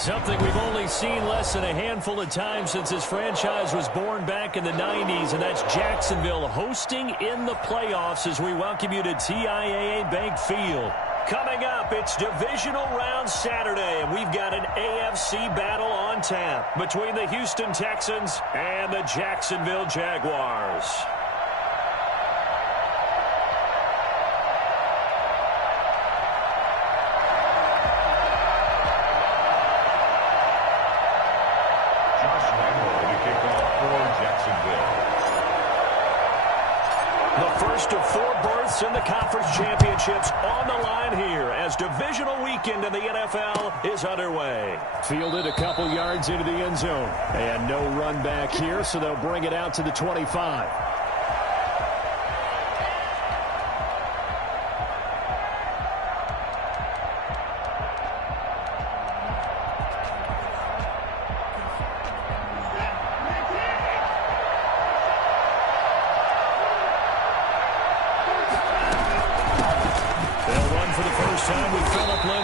Something we've only seen less than a handful of times since this franchise was born back in the 90s, and that's Jacksonville hosting in the playoffs as we welcome you to TIAA Bank Field. Coming up, it's Divisional Round Saturday, and we've got an AFC battle on tap between the Houston Texans and the Jacksonville Jaguars. The first of 4 berths in the conference championships on the line here as divisional weekend in the NFL is underway. Fielded a couple yards into the end zone. And no run back here, so they'll bring it out to the 25.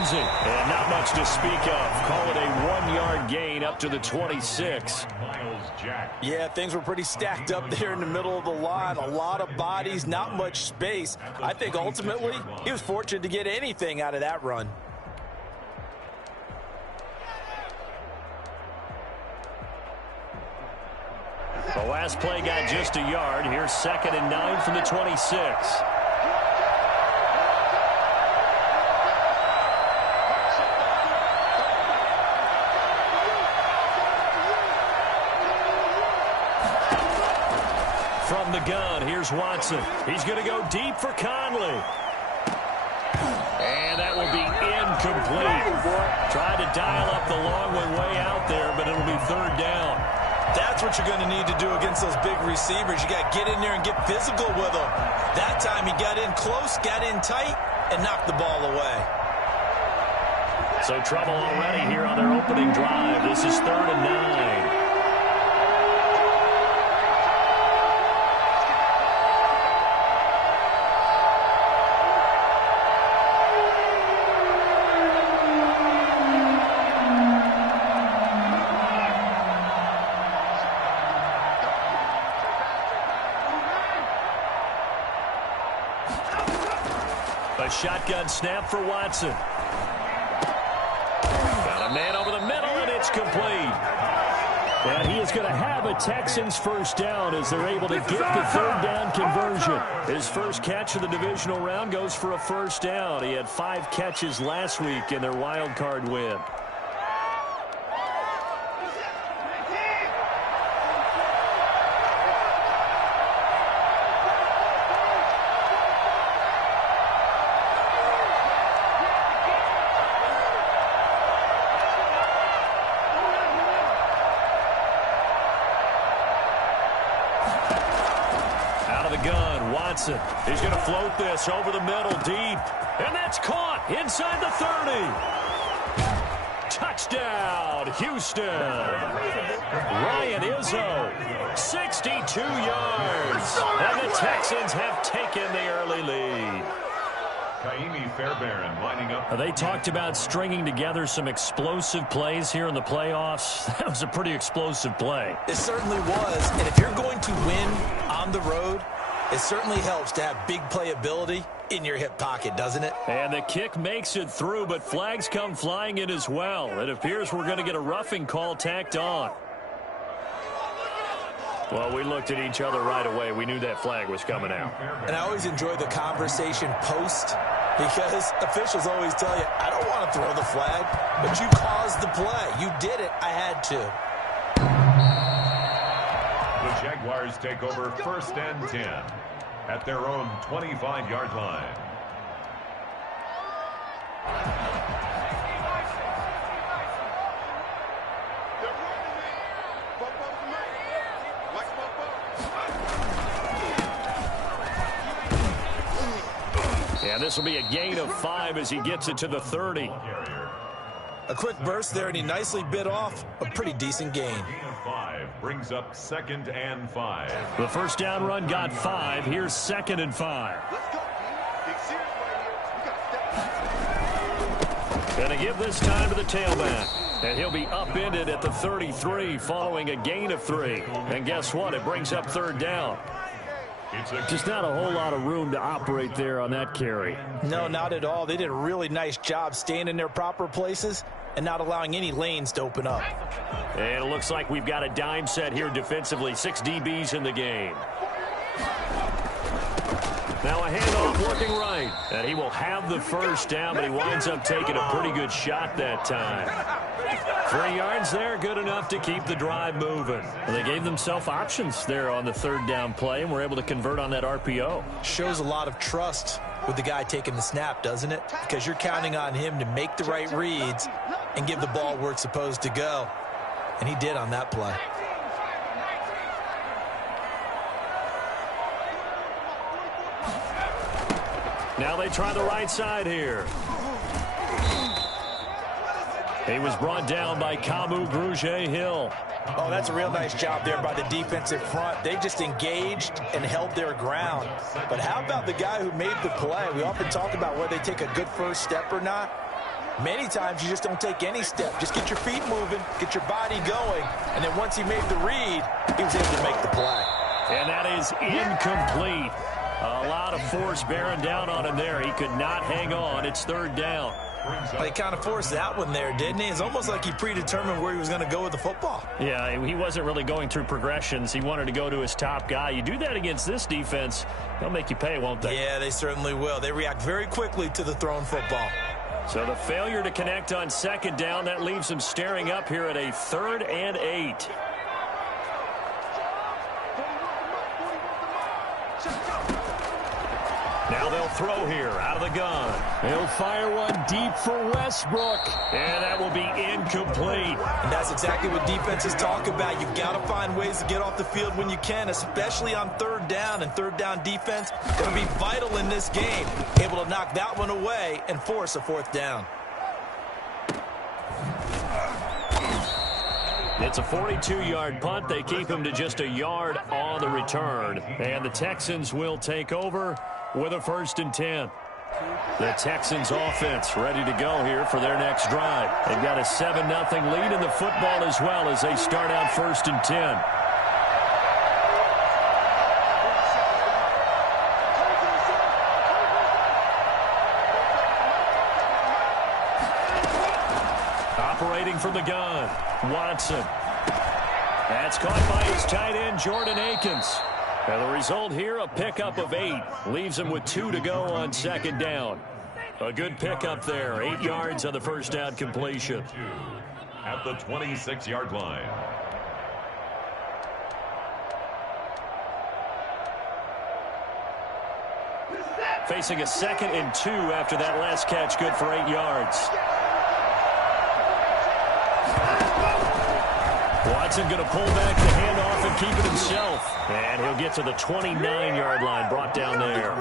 And not much to speak of. Call it a 1-yard gain up to the 26. Yeah, things were pretty stacked up there in the middle of the line. A lot of bodies, not much space. I think ultimately he was fortunate to get anything out of that run. The last play got just a yard. Here's 2nd and 9 from the 26. From the gun, here's Watson. He's going to go deep for Conley. And that will be incomplete. Tried to dial up the long one way out there, but it'll be 3rd down. That's what you're going to need to do against those big receivers. You got to get in there and get physical with them. That time he got in close, got in tight, and knocked the ball away. So trouble already here on their opening drive. This is 3rd and 9. A shotgun snap for Watson. Got a man over the middle, and it's complete. And he is going to have a Texans first down as they're able to get the 3rd down conversion. His first catch of the divisional round goes for a first down. He had 5 catches last week in their wild card win. Gun, Watson. He's going to float this over the middle deep. And that's caught inside the 30. Touchdown, Houston. Ryan Izzo, 62 yards. And the Texans have taken the early lead. Fairbairn lining up. They talked about stringing together some explosive plays here in the playoffs. That was a pretty explosive play. It certainly was. And if you're going to win on the road, it certainly helps to have big playability in your hip pocket, doesn't it? And the kick makes it through, but flags come flying in as well. It appears we're going to get a roughing call tacked on. Well, we looked at each other right away. We knew that flag was coming out. And I always enjoy the conversation post because officials always tell you, I don't want to throw the flag, but you caused the play. You did it. I had to. The Jaguars take over 1st and 10 at their own 25-yard line. And this will be a gain of 5 as he gets it to the 30. A quick burst there, and he nicely bit off a pretty decent gain. Gain of 5 brings up 2nd and 5. The first down run got 5. Here's 2nd and 5. Going to give this time to the tailback. And he'll be upended at the 33 following a gain of 3. And guess what? It brings up third down. Just not a whole lot of room to operate there on that carry. No, not at all. They did a really nice job staying in their proper places and not allowing any lanes to open up. And it looks like we've got a dime set here defensively. 6 DBs in the game. Now a handoff working right. And he will have the first down, but he winds up taking a pretty good shot that time. 3 yards there, good enough to keep the drive moving. And they gave themselves options there on the third down play and were able to convert on that RPO. Shows a lot of trust with the guy taking the snap, doesn't it? Because you're counting on him to make the right reads and give the ball where it's supposed to go. And he did on that play. Now they try the right side here. He was brought down by Kamu Grugier-Hill. Oh, that's a real nice job there by the defensive front. They just engaged and held their ground. But how about the guy who made the play? We often talk about whether they take a good first step or not. Many times you just don't take any step. Just get your feet moving, get your body going, and then once he made the read, he was able to make the play. And that is incomplete. A lot of force bearing down on him there. He could not hang on. It's third down. They kind of forced that one there, didn't he? It's almost like he predetermined where he was going to go with the football. Yeah, he wasn't really going through progressions. He wanted to go to his top guy. You do that against this defense, they'll make you pay, won't they? Yeah, they certainly will. They react very quickly to the thrown football. So the failure to connect on second down, that leaves him staring up here at a 3rd and 8. Now they'll throw here out of the gun. He'll fire one deep for Westbrook. And that will be incomplete. And that's exactly what defenses talk about. You've got to find ways to get off the field when you can, especially on third down. And third down defense going to be vital in this game. Able to knock that one away and force a 4th down. It's a 42-yard punt. They keep him to just a yard on the return. And the Texans will take over with a 1st and 10. The Texans offense ready to go here for their next drive. They've got a 7-0 lead in the football as well as they start out 1st and 10. Operating from the gun, Watson. That's caught by his tight end, Jordan Akins. And the result here, a pickup of 8. Leaves him with 2 to go on second down. A good pickup there. 8 yards on the first down completion. At the 26-yard line. Facing a 2nd and 2 after that last catch, good for 8 yards. Watson going to pull back the handoff and keep it himself. And he'll get to the 29-yard line, brought down there.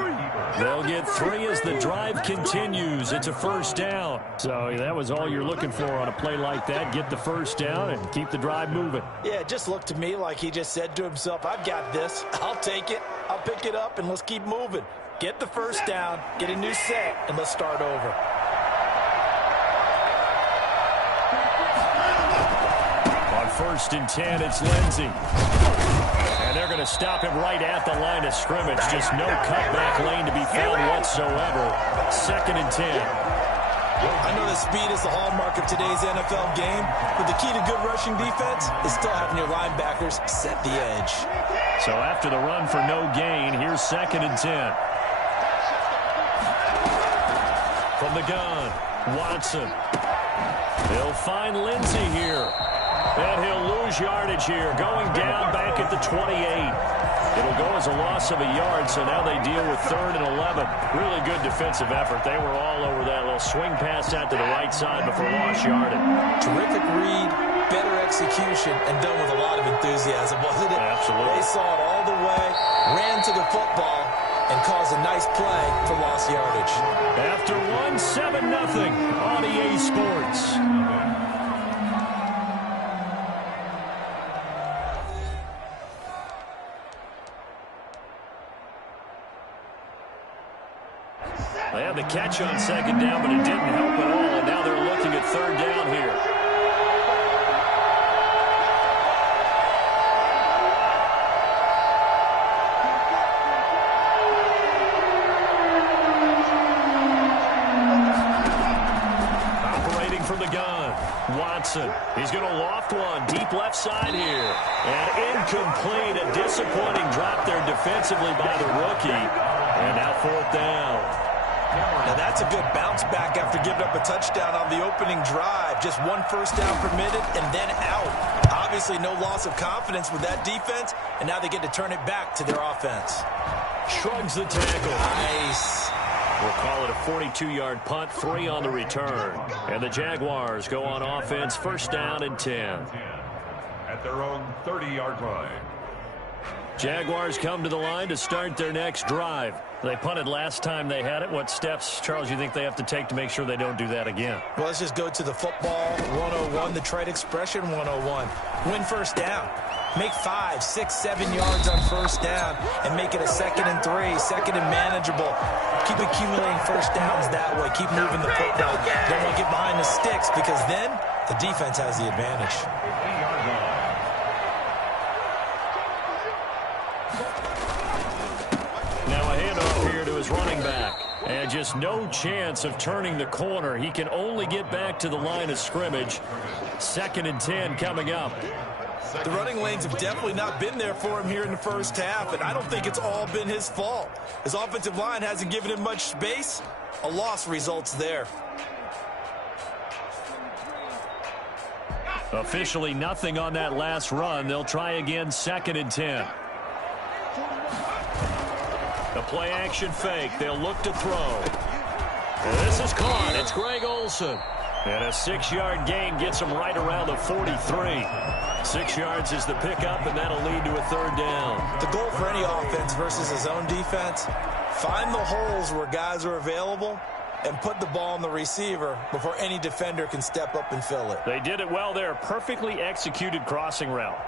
They'll get 3 as the drive continues. It's a 1st down. So that was all you're looking for on a play like that. Get the 1st down and keep the drive moving. Yeah, it just looked to me like he just said to himself, I've got this. I'll take it. I'll pick it up, and let's keep moving. Get the 1st down, get a new set, and let's start over. On 1st and 10, it's Lindsey. And they're going to stop him right at the line of scrimmage. Just no cutback lane to be found whatsoever. 2nd and 10. I know that speed is the hallmark of today's NFL game, but the key to good rushing defense is still having your linebackers set the edge. So after the run for no gain, here's 2nd and 10. From the gun, Watson. He'll find Lindsey here. And he'll lose yardage here, going down back at the 28. It'll go as a loss of a yard, so now they deal with 3rd and 11. Really good defensive effort. They were all over that little swing pass out to the right side before lost yardage. Terrific read, better execution, and done with a lot of enthusiasm, wasn't it? Absolutely. They saw it all the way, ran to the football, and caused a nice play for lost yardage. After 7-0 on EA Sports. They had the catch on second down, but it didn't help at all, and now they're looking at 3rd down here. Watson. He's going to loft one deep left side here. And incomplete. A disappointing drop there defensively by the rookie. And now 4th down. Now that's a good bounce back after giving up a touchdown on the opening drive. Just 1 first down permitted and then out. Obviously no loss of confidence with that defense, and now they get to turn it back to their offense. Shrugs the tackle. Nice. We'll call it a 42-yard punt, 3 on the return. And the Jaguars go on offense, 1st down and 10. At their own 30-yard line. Jaguars come to the line to start their next drive. They punted last time they had it. What steps, Charles, you think they have to take to make sure they don't do that again? Well, let's just go to the football 101, the trade expression 101. Win 1st down. Make 5, 6, 7 yards on 1st down and make it a 2nd and 3, 2nd and manageable. Keep accumulating 1st downs that way. Keep moving the football. Don't want to get behind the sticks because then the defense has the advantage. Now a handoff here to his running back. And just no chance of turning the corner. He can only get back to the line of scrimmage. 2nd and 10 coming up. The running lanes have definitely not been there for him here in the 1st half, and I don't think it's all been his fault. His offensive line hasn't given him much space. A loss results there. Officially nothing on that last run. They'll try again, 2nd and 10. The play action fake. They'll look to throw. And this is caught. It's Greg Olsen. And a 6-yard gain gets him right around the 43. 6 yards is the pickup, and that'll lead to a 3rd down. The goal for any offense versus his own defense, find the holes where guys are available and put the ball on the receiver before any defender can step up and fill it. They did it well there. Perfectly executed crossing route.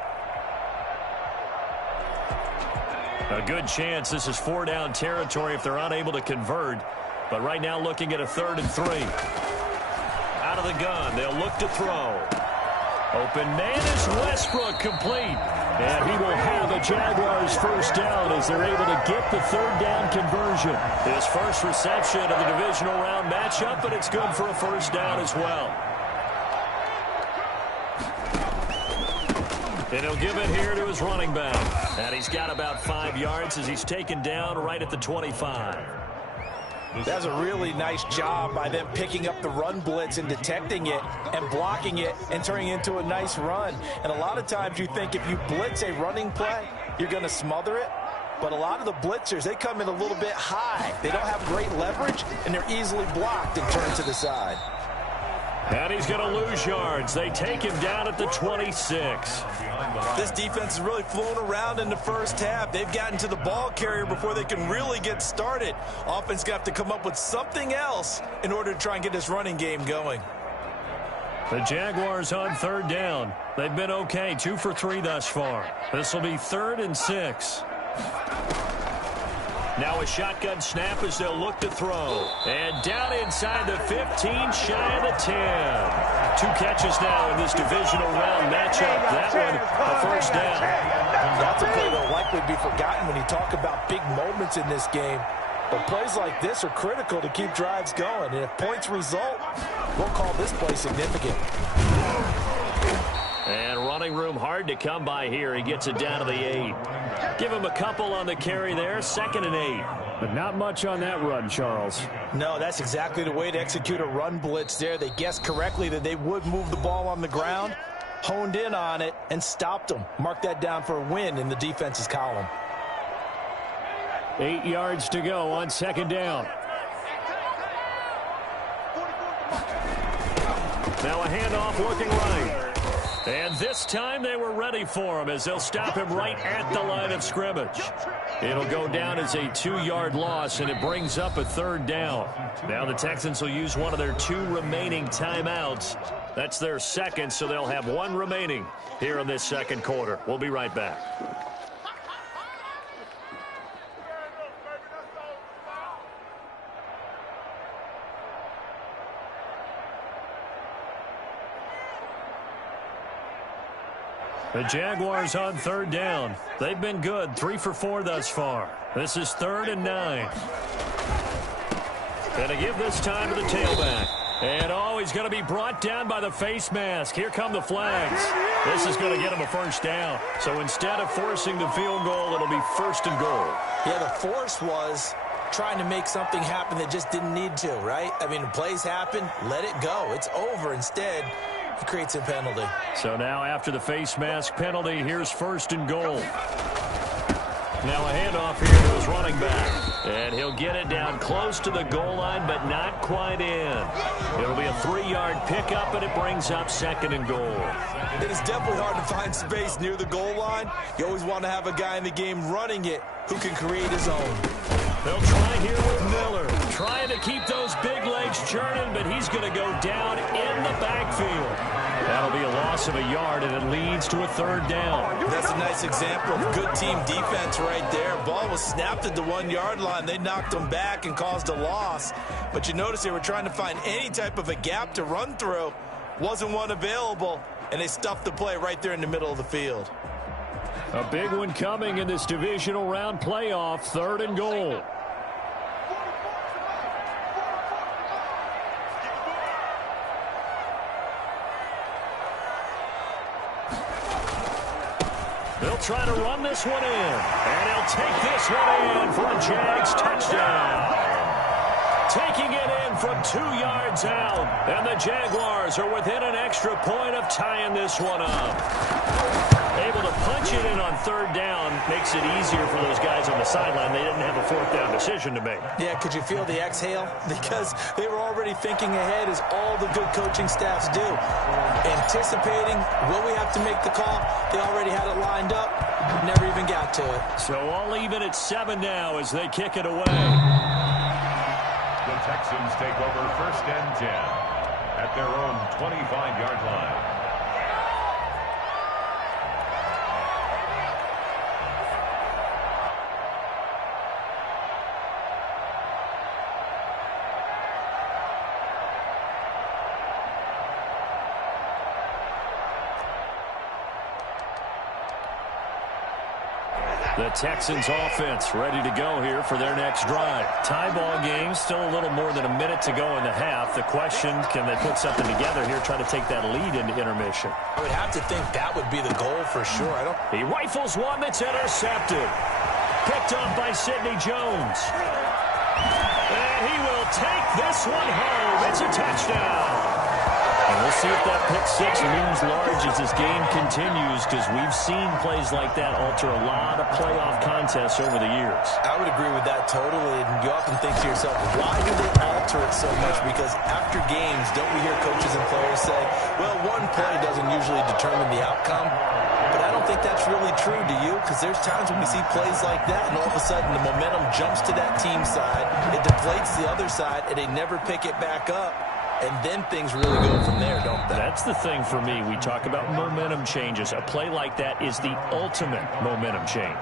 A good chance this is 4-down territory if they're unable to convert. But right now looking at a 3rd and 3. Out of the gun, they'll look to throw. Open man is Westbrook, complete. And he will have a Jaguars 1st down as they're able to get the 3rd down conversion. His first reception of the divisional round matchup, but it's good for a 1st down as well. And he'll give it here to his running back. And he's got about 5 yards as he's taken down right at the 25. That's a really nice job by them picking up the run blitz and detecting it and blocking it and turning it into a nice run. And a lot of times you think if you blitz a running play, you're going to smother it. But a lot of the blitzers, they come in a little bit high. They don't have great leverage, and they're easily blocked and turned to the side. And he's going to lose yards. They take him down at the 26. This defense is really flown around in the 1st half. They've gotten to the ball carrier before they can really get started. Offense going to have to come up with something else in order to try and get this running game going. The Jaguars on 3rd down. They've been okay, 2 for 3 thus far. This will be 3rd and 6. Now a shotgun snap as they'll look to throw. And down inside the 15, shy of the 10. 2 catches now in this divisional round matchup. That one, a 1st down. That's a play that will likely be forgotten when you talk about big moments in this game. But plays like this are critical to keep drives going. And if points result, we'll call this play significant. And running room hard to come by here. He gets it down to the 8. Give him a couple on the carry there. 2nd and 8. But not much on that run, Charles. No, that's exactly the way to execute a run blitz there. They guessed correctly that they would move the ball on the ground, honed in on it, and stopped them. Mark that down for a win in the defense's column. 8 yards to go on 2nd down. Now a handoff looking right. And this time they were ready for him as they'll stop him right at the line of scrimmage. It'll go down as a 2-yard loss, and it brings up a 3rd down. Now the Texans will use one of their 2 remaining timeouts. That's their 2nd, so they'll have 1 remaining here in this 2nd quarter. We'll be right back. The Jaguars on 3rd down. They've been good, 3 for 4 thus far. This is 3rd and 9. And to give this time to the tailback. And oh, he's going to be brought down by the face mask. Here come the flags. This is going to get him a first down. So instead of forcing the field goal, it'll be 1st and goal. Yeah, the force was trying to make something happen that just didn't need to, right? I mean, plays happen, let it go. It's over. Instead, he creates a penalty. So now after the face mask penalty, here's 1st and goal. Now a handoff here to his running back. And he'll get it down close to the goal line, but not quite in. It'll be a 3-yard pickup, and it brings up 2nd and goal. It is definitely hard to find space near the goal line. You always want to have a guy in the game running it who can create his own. They'll try here with Miller. Trying to keep those big legs churning, but he's going to go down in the backfield. That'll be a loss of a yard, and it leads to a 3rd down. That's a nice example of good team defense right there. Ball was snapped at the 1-yard line. They knocked him back and caused a loss. But you notice they were trying to find any type of a gap to run through. Wasn't one available, and they stuffed the play right there in the middle of the field. A big one coming in this divisional round playoff, 3rd and goal. They'll try to run this one in. And he'll take this one in for a Jags touchdown. Taking it in from 2 yards out. And the Jaguars are within an extra point of tying this one up. Able to punch it in on 3rd down makes it easier for those guys on the sideline. They didn't have a 4th down decision to make. Yeah, could you feel the exhale? Because they were already thinking ahead, as all the good coaching staffs do. Anticipating, will we have to make the call? They already had it lined up. Never even got to it. So all even at 7 now as they kick it away. The Texans take over 1st and 10 at their own 25-yard line. The Texans offense ready to go here for their next drive. Tie ball game, still a little more than a minute to go in the half. The question, can they put something together here, try to take that lead into intermission? I would have to think that would be the goal for sure. He rifles one that's intercepted. Picked up by Sidney Jones. And he will take this one home. It's a touchdown. And we'll see if that pick 6 looms large as this game continues, because we've seen plays like that alter a lot of playoff contests over the years. I would agree with that totally. And you often think to yourself, why do they alter it so much? Because after games, don't we hear coaches and players say, well, one play doesn't usually determine the outcome? But I don't think that's really true, do you? Because there's times when we see plays like that, and all of a sudden the momentum jumps to that team side, it deflates the other side, and they never pick it back up. And then things really go from there, don't they? That's the thing for me. We talk about momentum changes. A play like that is the ultimate momentum change.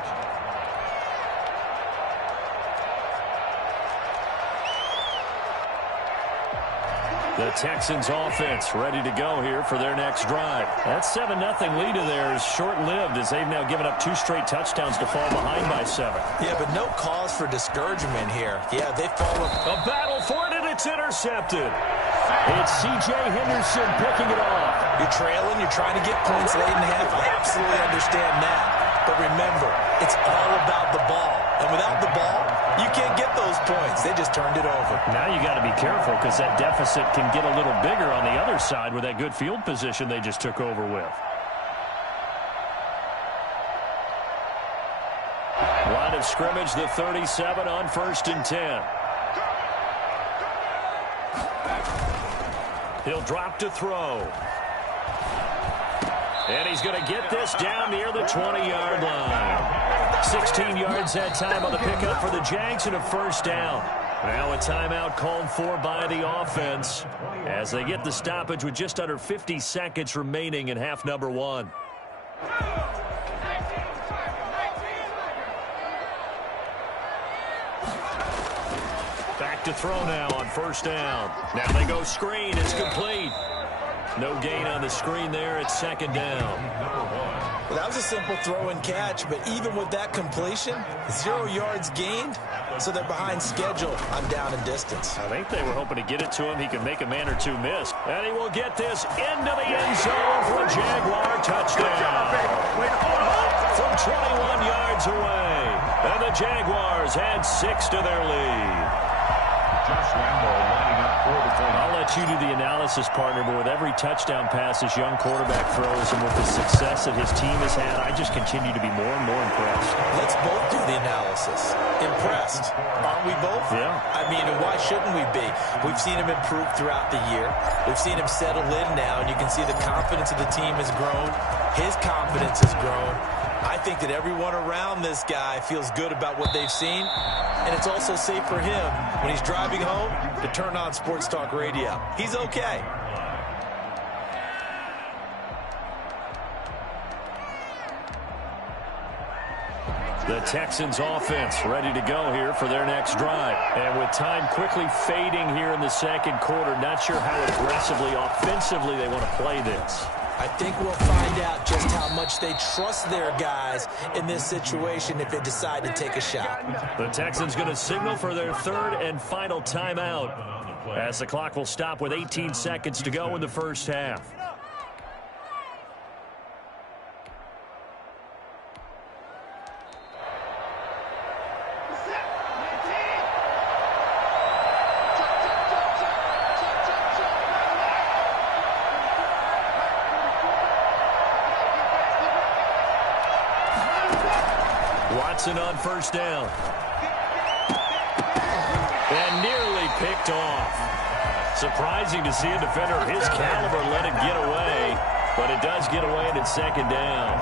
The Texans offense ready to go here for their next drive. That 7-0 lead of theirs short-lived, as they've now given up 2 straight touchdowns to fall behind by 7. Yeah, but no cause for discouragement here. Yeah, they've fallen. A battle for it, and it's intercepted. It's C.J. Henderson picking it off. You're trailing, you're trying to get points late in the half. I absolutely understand that. But remember, it's all about the ball. And without the ball, you can't get those points. They just turned it over. Now you got to be careful, because that deficit can get a little bigger on the other side with that good field position they just took over with. Line of scrimmage, the 37 on 1st and 10. He'll drop to throw. And he's going to get this down near the 20-yard line. 16 yards that time on the pickup for the Jags and a 1st down. Now a timeout called for by the offense as they get the stoppage with just under 50 seconds remaining in half number 1. Back to throw now on 1st down. Now they go screen. It's complete. No gain on the screen there. It's second down. Well, that was a simple throw and catch, but even with that completion, 0 yards gained, so they're behind schedule on down and distance. I think they were hoping to get it to him. He could make a man or two miss. And he will get this into the end zone for a Jaguar touchdown. From 21 yards away. And the Jaguars add 6 to their lead. Josh Lambo lining up for the point. I'll let you do the analysis, partner, but with every touchdown pass this young quarterback throws and with the success that his team has had, I just continue to be more and more impressed. Let's both do the analysis. Impressed. Aren't we both? Yeah. I mean, and why shouldn't we be? We've seen him improve throughout the year. We've seen him settle in now, and you can see the confidence of the team has grown. His confidence has grown. I think that everyone around this guy feels good about what they've seen, and it's also safe for him when he's driving home to turn on Sports Talk Radio. He's okay. The Texans offense ready to go here for their next drive. And with time quickly fading here in the second quarter, not sure how aggressively, offensively they want to play this. I think we'll find out just how much they trust their guys in this situation if they decide to take a shot. The Texans going to signal for their third and final timeout as the clock will stop with 18 seconds to go in the first half. Watson on first down. And nearly picked off. Surprising to see a defender of his caliber let it get away, but it does get away and it's second down.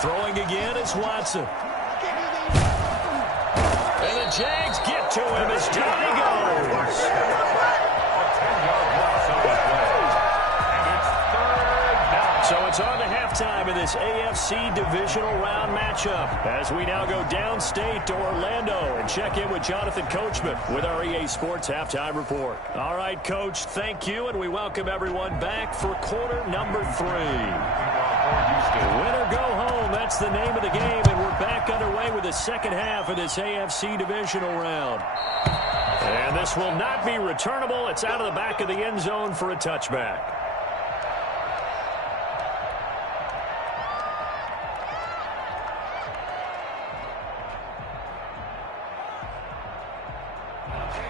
Throwing again is Watson. And the Jags get to him as down he goes. So it's on to halftime in this AFC divisional round matchup as we now go downstate to Orlando and check in with Jonathan Coachman with our EA Sports Halftime Report. All right, Coach, thank you, and we welcome everyone back for quarter number 3. Win or go home, that's the name of the game, and we're back underway with the second half of this AFC divisional round. And this will not be returnable. It's out of the back of the end zone for a touchback.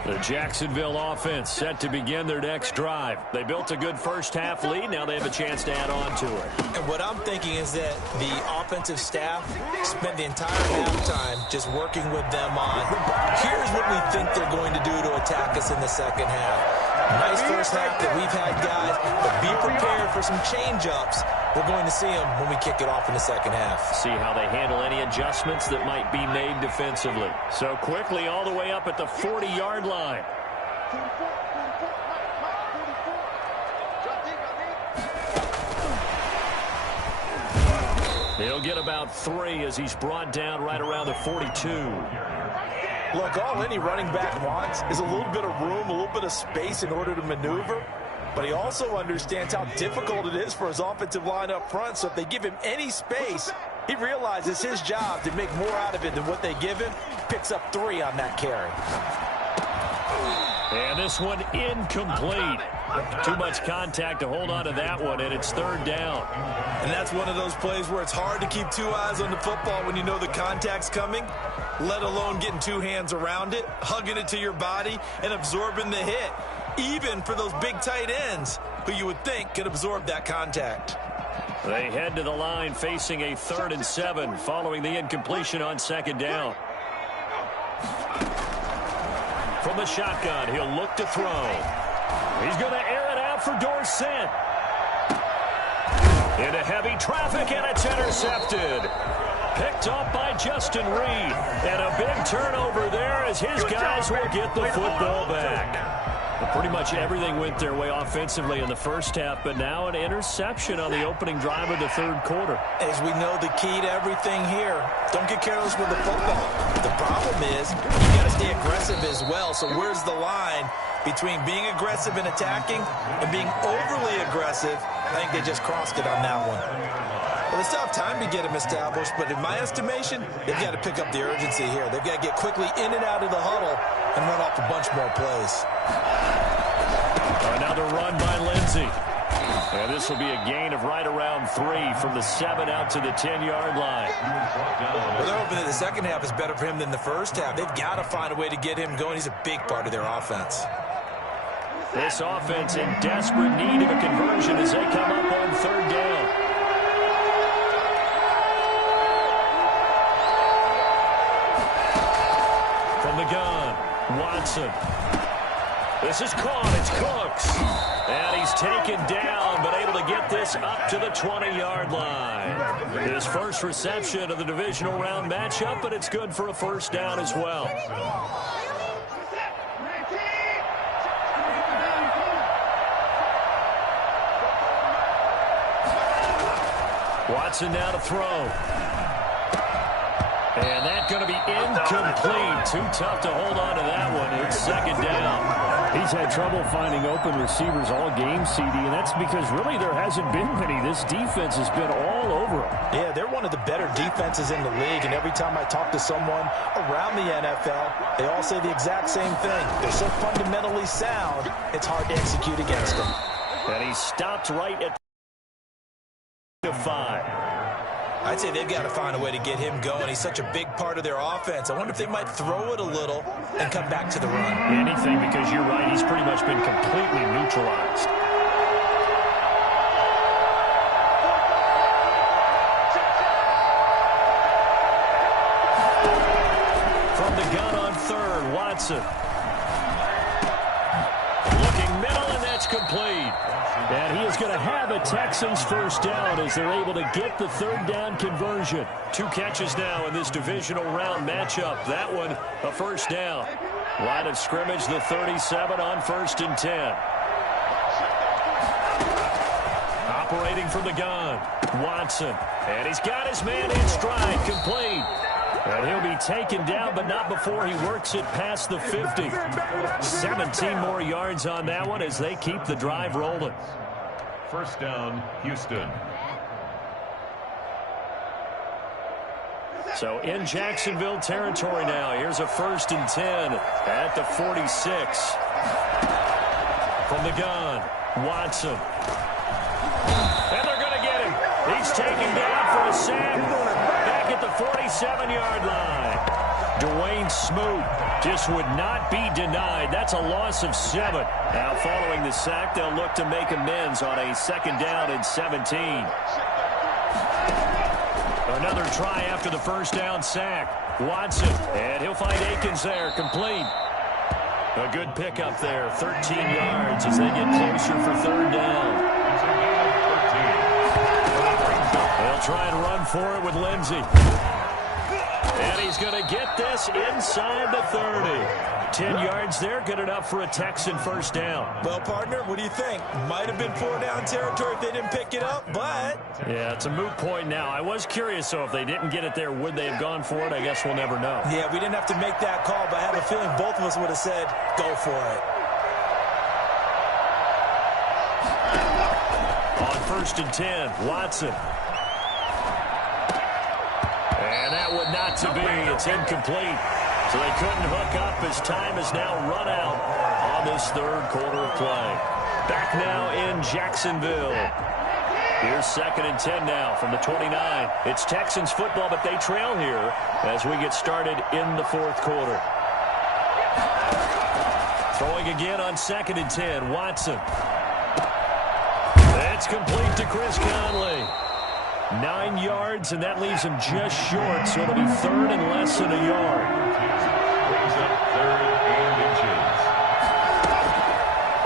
The Jacksonville offense set to begin their next drive. They built a good first-half lead. Now they have a chance to add on to it. And what I'm thinking is that the offensive staff spent the entire halftime just working with them on, here's what we think they're going to do to attack us in the second half. Nice first half that we've had, guys, but be prepared for some change-ups. We're going to see them when we kick it off in the second half. See how they handle any adjustments that might be made defensively. So quickly all the way up at the 40-yard line. He'll get about 3 as he's brought down right around the 42. Look, all any running back wants is a little bit of room, a little bit of space in order to maneuver. But he also understands how difficult it is for his offensive line up front. So if they give him any space, he realizes his job to make more out of it than what they give him. Picks up 3 on that carry. And this one incomplete. Too much contact to hold on to that one, and it's third down. And that's one of those plays where it's hard to keep 2 eyes on the football when you know the contact's coming, let alone getting 2 hands around it, hugging it to your body, and absorbing the hit. Even for those big tight ends who you would think could absorb that contact. They head to the line facing a 3rd and 7 following the incompletion on second down. From the shotgun, he'll look to throw. He's going to air it out for Dorsett. Into heavy traffic, and it's intercepted. Picked up by Justin Reed. And a big turnover there as his guys will get the football back. Pretty much everything went their way offensively in the first half, but now an interception on the opening drive of the third quarter. As we know, the key to everything here, don't get careless with the football. The problem is you got to stay aggressive as well. So where's the line between being aggressive and attacking and being overly aggressive? I think they just crossed it on that one. Well, they still have time to get him established, but in my estimation, they've got to pick up the urgency here. They've got to get quickly in and out of the huddle and run off a bunch more plays. Another run by Lindsey. And this will be a gain of right around 3 from the 7 out to the 10-yard line. Well, they're hoping that the second half is better for him than the first half. They've got to find a way to get him going. He's a big part of their offense. This offense in desperate need of a conversion as they come up on third down. From the gun, Watson. This is caught. It's Cooks. And he's taken down, but able to get this up to the 20-yard line. His first reception of the divisional round matchup, but it's good for a first down as well. Watson now to throw. And that's going to be incomplete. Too tough to hold on to that one. It's second down. He's had trouble finding open receivers all game, CD, and that's because really there hasn't been many. This defense has been all over him. Yeah, they're one of the better defenses in the league, and every time I talk to someone around the NFL, they all say the exact same thing. They're so fundamentally sound, it's hard to execute against them. And he stopped right at the 5. I'd say they've got to find a way to get him going. He's such a big part of their offense. I wonder if they might throw it a little and come back to the run. Anything, because you're right. He's pretty much been completely neutralized. From the gun on third, Watson. Looking middle, and that's complete. And he is going to have a Texans first down as they're able to get the third down conversion. 2 catches now in this divisional round matchup. That one, a first down. Line of scrimmage, the 37 on 1st and 10. Operating from the gun, Watson. And he's got his man in stride, complete. And he'll be taken down, but not before he works it past the 50. 17 more yards on that one as they keep the drive rolling. First down, Houston. So in Jacksonville territory now. Here's a 1st and 10 at the 46. From the gun, Watson. And they're going to get him. He's taken down for a sack. Back at the 47-yard line. Dwayne Smoot just would not be denied. That's a loss of 7. Now following the sack, they'll look to make amends on a 2nd down and 17. Another try after the first down sack. Watson, and he'll find Akins there, complete. A good pickup there, 13 yards as they get closer for 3rd down. They'll try and run for it with Lindsey. And he's going to get this inside the 30. 10 yards there, good enough for a Texan first down. Well, partner, what do you think? Might have been 4-down territory if they didn't pick it up, but... Yeah, it's a moot point now. I was curious, so if they didn't get it there, would they have gone for it? I guess we'll never know. Yeah, we didn't have to make that call, but I have a feeling both of us would have said, go for it. On 1st and 10, Watson. And that would not to be. It's incomplete. So they couldn't hook up as time has now run out on this 3rd quarter of play. Back now in Jacksonville. Here's 2nd and 10 now from the 29. It's Texans football, but they trail here as we get started in the 4th quarter. Throwing again on 2nd and 10, Watson. It's complete to Chris Conley. 9 yards, and that leaves him just short, so it'll be 3rd and less than a yard. Brings up 3rd and inches.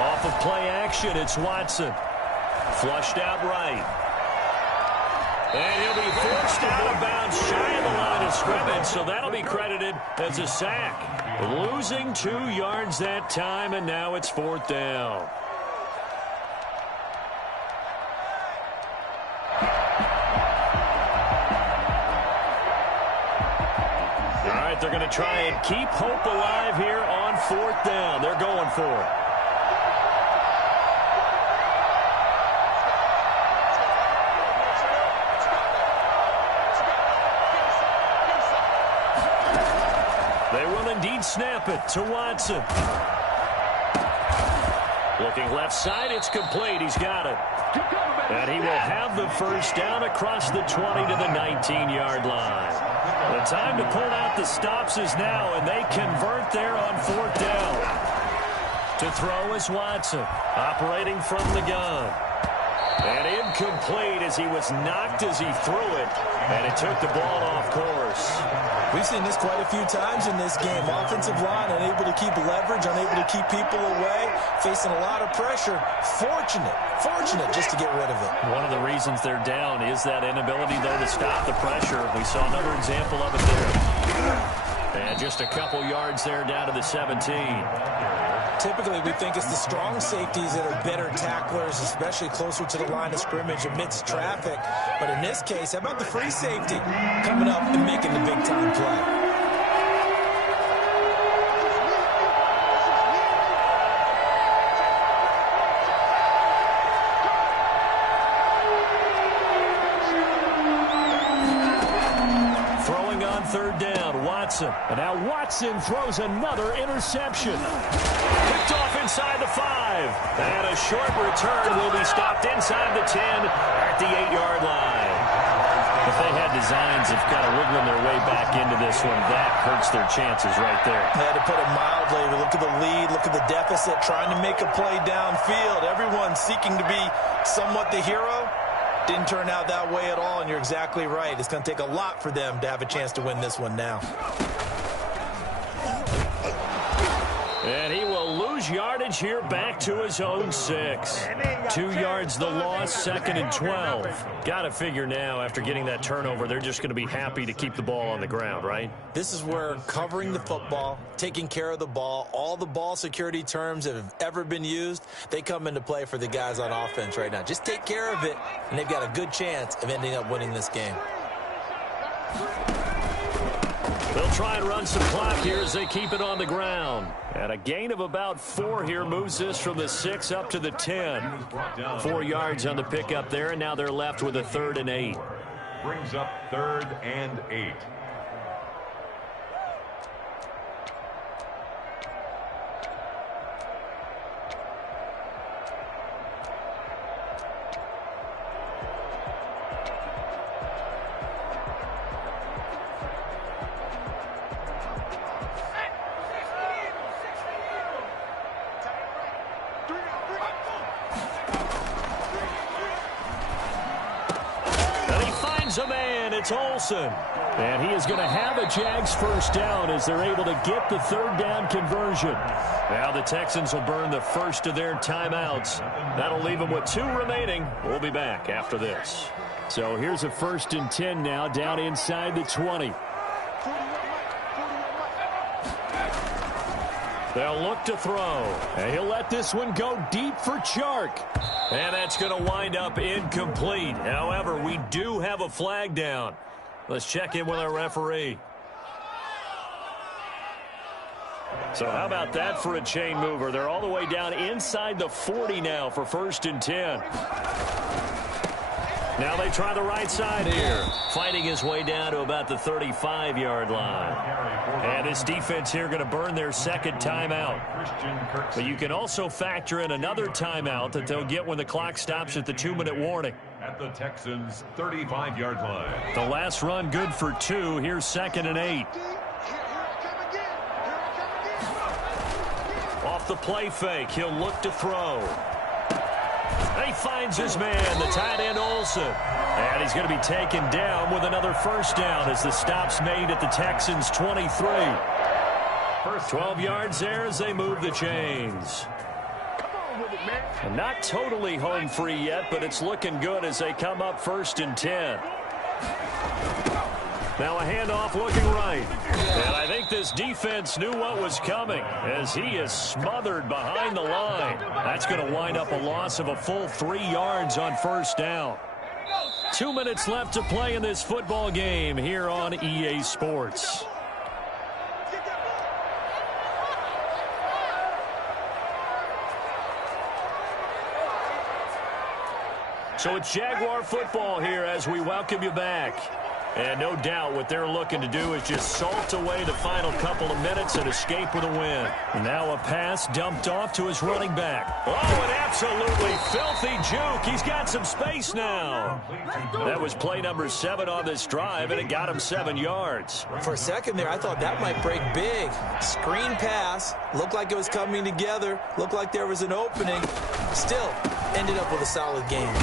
Off of play action, it's Watson. Flushed out right. And he'll be forced out of bounds shy of the line of scrimmage, so that'll be credited as a sack. Losing 2 yards that time, and now it's 4th down. All right, they're going to try and keep hope alive here on 4th down. They're going for it. They will indeed snap it to Watson. Looking left side, it's complete. He's got it. And he will have the first down across the 20 to the 19-yard line. The time to pull out the stops is now, and they convert there on 4th down. To throw is Watson, operating from the gun. And incomplete as he was knocked as he threw it, and it took the ball off course. We've seen this quite a few times in this game. Offensive line unable to keep leverage, unable to keep people away, facing a lot of pressure. Fortunate just to get rid of it. One of the reasons they're down is that inability, though, to stop the pressure. We saw another example of it there. And just a couple yards there down to the 17. Typically, we think it's the strong safeties that are better tacklers, especially closer to the line of scrimmage amidst traffic. But in this case, how about the free safety coming up and making the big-time play? Throwing on 3rd down, Watson. And now Watson throws another interception. Picked off inside the 5. And a short return will be stopped inside the 10 at the 8-yard line. If they had designs of kind of wiggling their way back into this one, that hurts their chances right there. To put it mildly, look at the lead, look at the deficit, trying to make a play downfield. Everyone seeking to be somewhat the hero. Didn't turn out that way at all, and you're exactly right. It's going to take a lot for them to have a chance to win this one now. And he will lose yardage here back to his own 6. 2 yards the loss, 2nd and 12. Got to figure now, after getting that turnover, they're just going to be happy to keep the ball on the ground, right? This is where covering the football, taking care of the ball, all the ball security terms that have ever been used, they come into play for the guys on offense right now. Just take care of it, and they've got a good chance of ending up winning this game. They'll try and run some clock here as they keep it on the ground. And a gain of about 4 here moves this from the 6 up to the 10. 4 yards on the pickup there, and now they're left with a 3rd and 8. Brings up 3rd and 8. A man, it's Olsen. And he is going to have a Jags first down as they're able to get the 3rd down conversion. Now the Texans will burn the first of their timeouts. That'll leave them with 2 remaining. We'll be back after this. So here's a 1st and 10 now down inside the 20. They'll look to throw. And he'll let this one go deep for Chark. And that's going to wind up incomplete. However, we do have a flag down. Let's check in with our referee. So how about that for a chain mover? They're all the way down inside the 40 now for 1st and 10. Now they try the right side here. Fighting his way down to about the 35-yard line. And this defense here going to burn their 2nd timeout. But you can also factor in another timeout that they'll get when the clock stops at the 2-minute warning. At the Texans' 35-yard line. The last run good for 2. Here's 2nd and 8. Off the play fake, he'll look to throw. And he finds his man, the tight end Olsen. And he's going to be taken down with another first down as the stop's made at the Texans' 23. 12 yards there as they move the chains. And not totally home free yet, but it's looking good as they come up 1st and 10. Now a handoff looking right. And I think this defense knew what was coming as he is smothered behind the line. That's going to wind up a loss of a full 3 yards on first down. 2 minutes left to play in this football game here on EA Sports. So it's Jaguar football here as we welcome you back. And no doubt what they're looking to do is just salt away the final couple of minutes and escape with a win. Now a pass dumped off to his running back. Oh, an absolutely filthy juke. He's got some space now. That was play number 7 on this drive, and it got him 7 yards. For a second there, I thought that might break big. Screen pass. Looked like it was coming together. Looked like there was an opening. Still ended up with a solid game.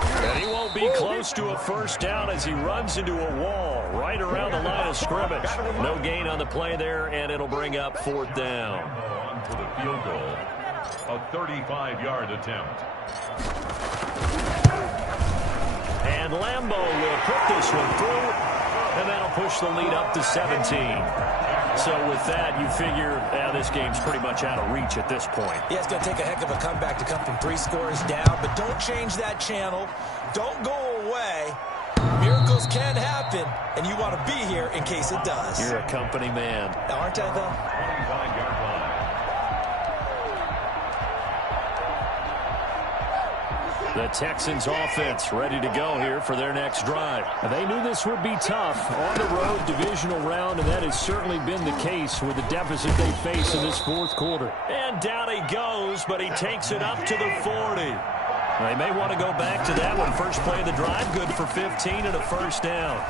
And he won't be close to a first down as he runs into a wall right around the line of scrimmage. No gain on the play there, and it'll bring up 4th down. On for the field goal, a 35-yard attempt. And Lambeau will put this one through, and that'll push the lead up to 17. So with that, you figure this game's pretty much out of reach at this point. Yeah, it's going to take a heck of a comeback to come from 3 scores down, but don't change that channel. Don't go away. Miracles can happen, and you want to be here in case it does. You're a company man. Aren't I, though? 25-yard line. The Texans offense ready to go here for their next drive. They knew this would be tough on the road divisional round, and that has certainly been the case with the deficit they face in this 4th quarter. And down he goes, but he takes it up to the 40. They may want to go back to that one. First play of the drive, good for 15 and a first down.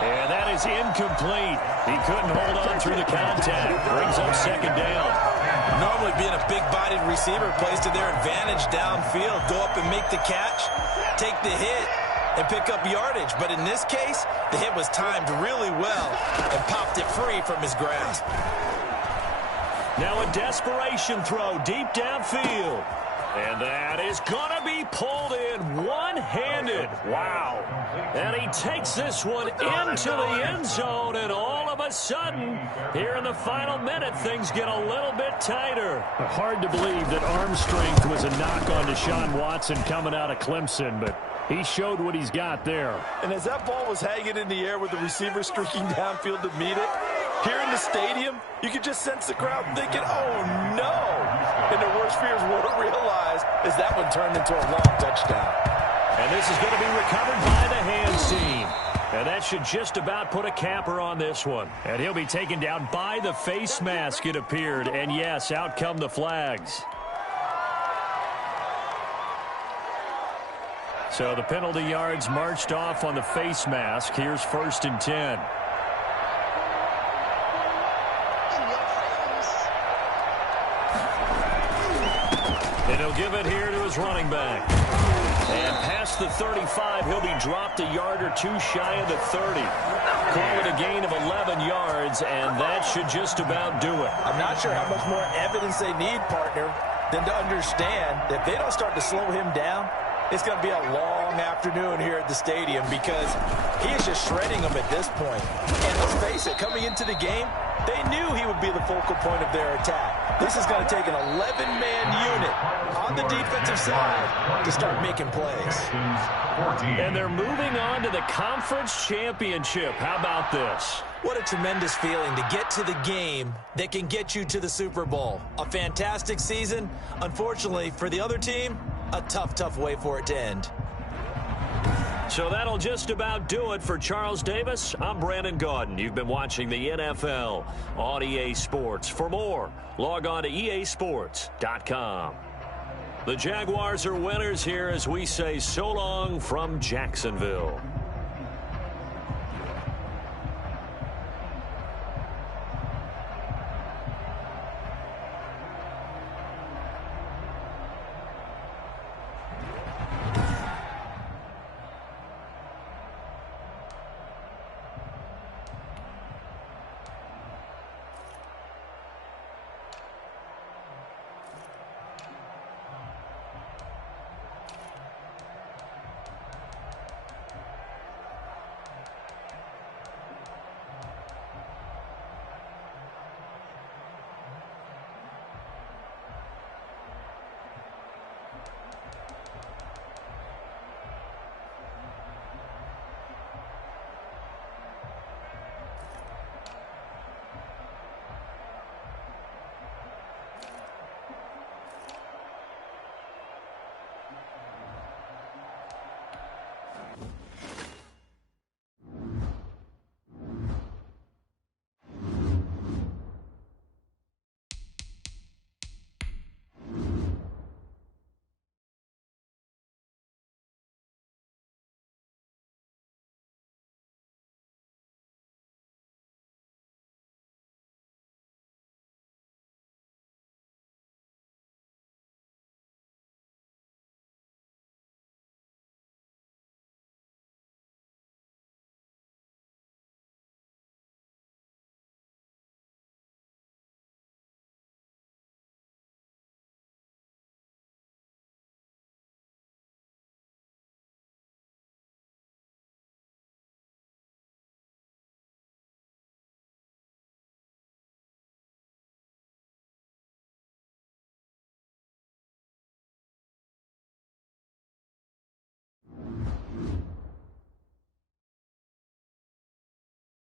And that is incomplete. He couldn't hold on through the contact. Brings up 2nd down. Normally being a big-bodied receiver plays to their advantage downfield. Go up and make the catch, take the hit, and pick up yardage. But in this case, the hit was timed really well and popped it free from his grasp. Now a desperation throw deep downfield. And that is going to be pulled in one-handed. Wow. And he takes this one into the end zone, and all of a sudden, here in the final minute, things get a little bit tighter. Hard to believe that arm strength was a knock on Deshaun Watson coming out of Clemson, but he showed what he's got there. And as that ball was hanging in the air with the receiver streaking downfield to meet it, here in the stadium, you could just sense the crowd thinking, oh, no. And their worst fears weren't realized as that one turned into a long touchdown. And this is going to be recovered by the hands team. And that should just about put a capper on this one. And he'll be taken down by the face mask, it appeared. And, yes, out come the flags. So the penalty yards marched off on the face mask. Here's 1st and 10. And he'll give it here to his running back. And past the 35, he'll be dropped a yard or 2 shy of the 30. Call it a gain of 11 yards, and that should just about do it. I'm not sure how much more evidence they need, partner, than to understand that if they don't start to slow him down, it's going to be a long afternoon here at the stadium because he is just shredding them at this point. And let's face it, coming into the game, they knew he would be the focal point of their attack. This is going to take an 11-man unit on the defensive side to start making plays. And they're moving on to the conference championship. How about this? What a tremendous feeling to get to the game that can get you to the Super Bowl. A fantastic season. Unfortunately, for the other team, a tough, tough way for it to end. So that'll just about do it for Charles Davis. I'm Brandon Gaudin. You've been watching the NFL on EA Sports. For more, log on to easports.com. The Jaguars are winners here as we say so long from Jacksonville.